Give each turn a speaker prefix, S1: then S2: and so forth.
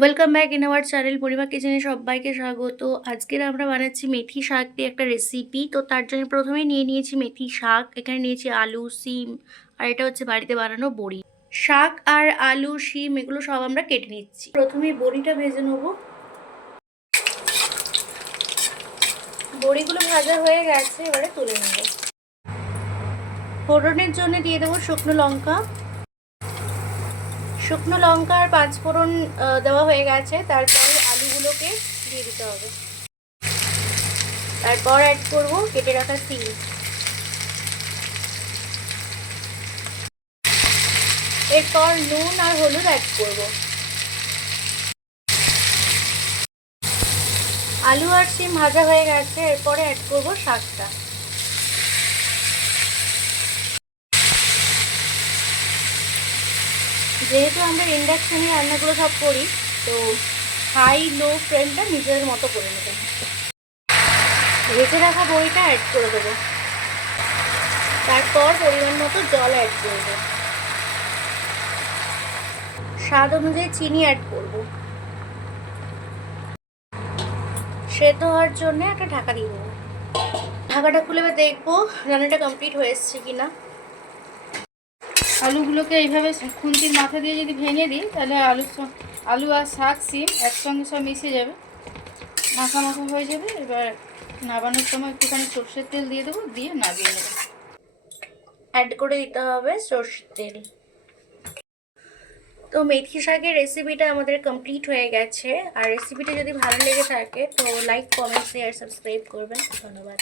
S1: Welcome back in our channel Parima কিচেনে সবাইকে স্বাগত। আজকের আমরা বানাচ্ছি মেথি শাক দিয়ে একটা রেসিপি তো তার জন্য প্রথমেই নিয়ে নিয়েছি মেথি শাক। এখানে নিয়েছি আলু, সিম, আর এটা হচ্ছে বাড়িতে বানানো বড়ি। শাক আর আলু শিম এগুলো সব আমরা কেটে নিচ্ছি। প্রথমে বড়িটা ভেজে নেব। বড়িগুলো ভাজা হয়ে গেছে, এবারে তুলে নেব। ফোড়নের জন্য দিয়ে দেবো শুকনো লঙ্কা। শুকনো লঙ্কা আর পাঁচ ফোড়ন দেওয়া হয়ে গেছে। তারপর আলুগুলোকে দিয়ে দিতে হবে। তারপর অ্যাড করব কেটে রাখা সিম। এরপর নুন আর হলুদ অ্যাড করব। আলু আর সিম ভাজা হয়ে গেছে। এরপরে অ্যাড করব শাকটা। যেহেতু আমরা ইন্ডাকশানে রান্নাগুলো সব করি, তো হাই লো ফ্লেমটা নিজের মতো করে নেবেন ভেজে রাখা বড়িটা অ্যাড করে দেবো। তারপর পরিমাণ মতো জল অ্যাড করে দেবো। স্বাদ অনুযায়ী চিনি অ্যাড করব। সেদ্ধ হওয়ার জন্য একটা ঢাকা দিয়ে দেবো। ঢাকাটা খুলে দেখব রান্নাটা কমপ্লিট হয়ে এসছে কিনা।
S2: আলুগুলোকে এইভাবে খুন্তির মাথা দিয়ে যদি ভেঙে দিই, তাহলে আলু আলু আর শাক, সিম একসঙ্গে সব মিশে যাবে। মাখা মাখা হয়ে যাবে। এবার নাবানোর সময় একটুখানি সর্ষের তেল দিয়ে দেবো, দিয়ে নাবিয়ে নেব।
S1: অ্যাড করে দিতে হবে সর্ষের তেল। তো মেথি শাকের রেসিপিটা আমাদের কমপ্লিট হয়ে গেছে। আর রেসিপিটা যদি ভালো লেগে থাকে, তো লাইক কমেন্ট শেয়ার সাবস্ক্রাইব করবেন। ধন্যবাদ।